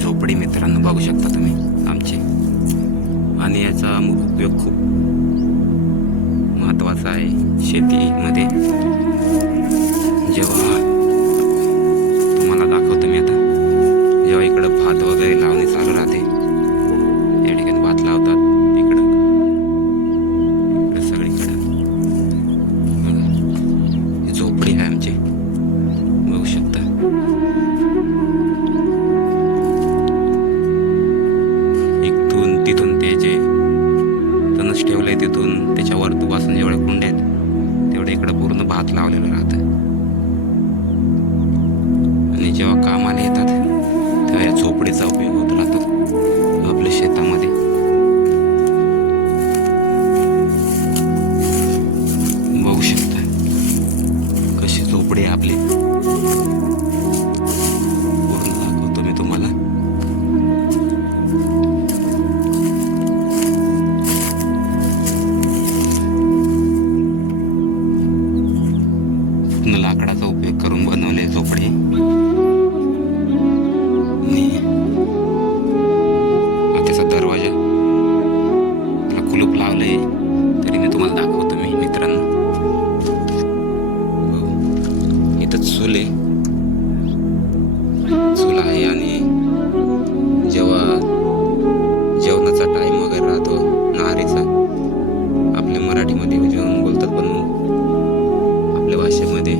झोपडी मित्रांनो बघू शकता तुम्ही आमची. आणि याचा उपयोग खूप महत्त्वाचा आहे शेतीमध्ये. इकडं पूर्ण इथं चूल. आहे चूल आहे आणि जेव्हा जेवणाचा टाईम वगैरे राहतो नारीचा आपल्या मराठीमध्ये जेवण बोलतात पण आपल्या भाषेमध्ये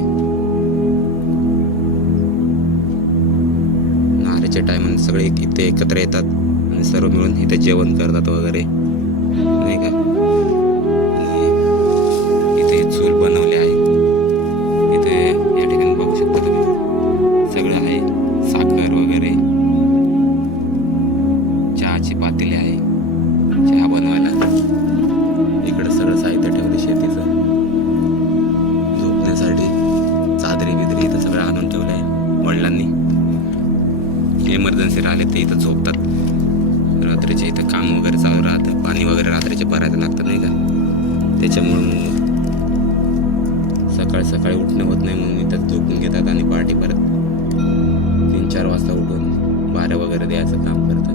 नारीच्या टायमाने सगळे इथे एकत्र येतात आणि सर्व मिळून इथे जेवण करतात वगैरे. नाही का? आहे वडिलांनी एमर्जन्सी राहिले ते इथं झोपतात. रात्रीचे इथं काम वगैरे चालू राहतं. पाणी वगैरे रात्रीचे भरायचं लागतं नाही का? त्याच्यामुळं सकाळी सकाळी उठणं होत नाही म्हणून इथं झोपून घेतात आणि पार्टी परत तीन चार वाजता उठून बाऱ्या वगैरे द्यायचं काम करतात.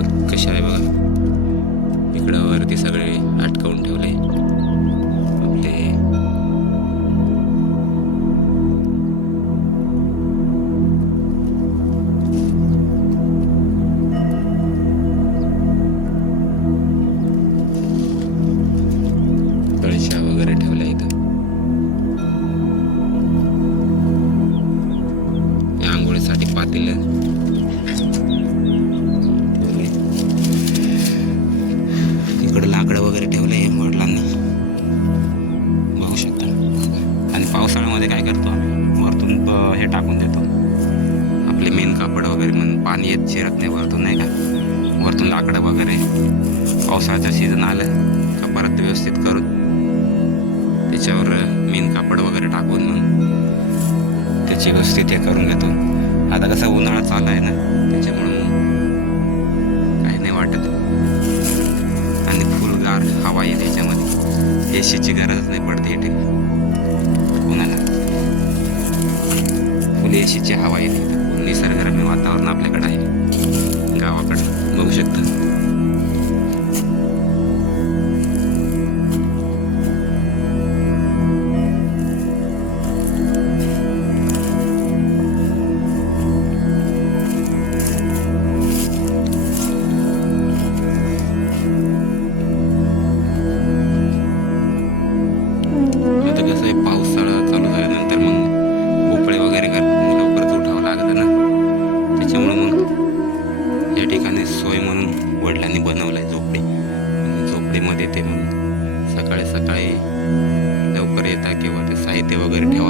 कशा कशी आहे आंघोळीसाठी इकडं ठेवले लाकडं वगैरे ठेवले वडिलांनी. बघू शकता. आणि पावसाळ्यामध्ये काय करतो आम्ही? वरतून हे टाकून देतो. आपले मेन कापड वगैरे म्हणून पाणी येत शिरत नाही वरतून नाही का? वरतून लाकडं वगैरे. पावसाळ्याचं सीझन आलं का परत व्यवस्थित करून त्याच्यावर मेन कापड वगैरे टाकून मग त्याची व्यवस्थित हे करून घेतो. आता कसं उन्हाळा चालू आहे ना त्याच्यामुळं काही नाही वाटत. आणि फुलगार हवा येते याच्यामध्ये ए सीची गरजच नाही पडते इथे. कोणाला फुल ए सीची हवा येते निसर्गरम्य वातावरण आपल्याकडे आहे. ते वगैरे ठेवा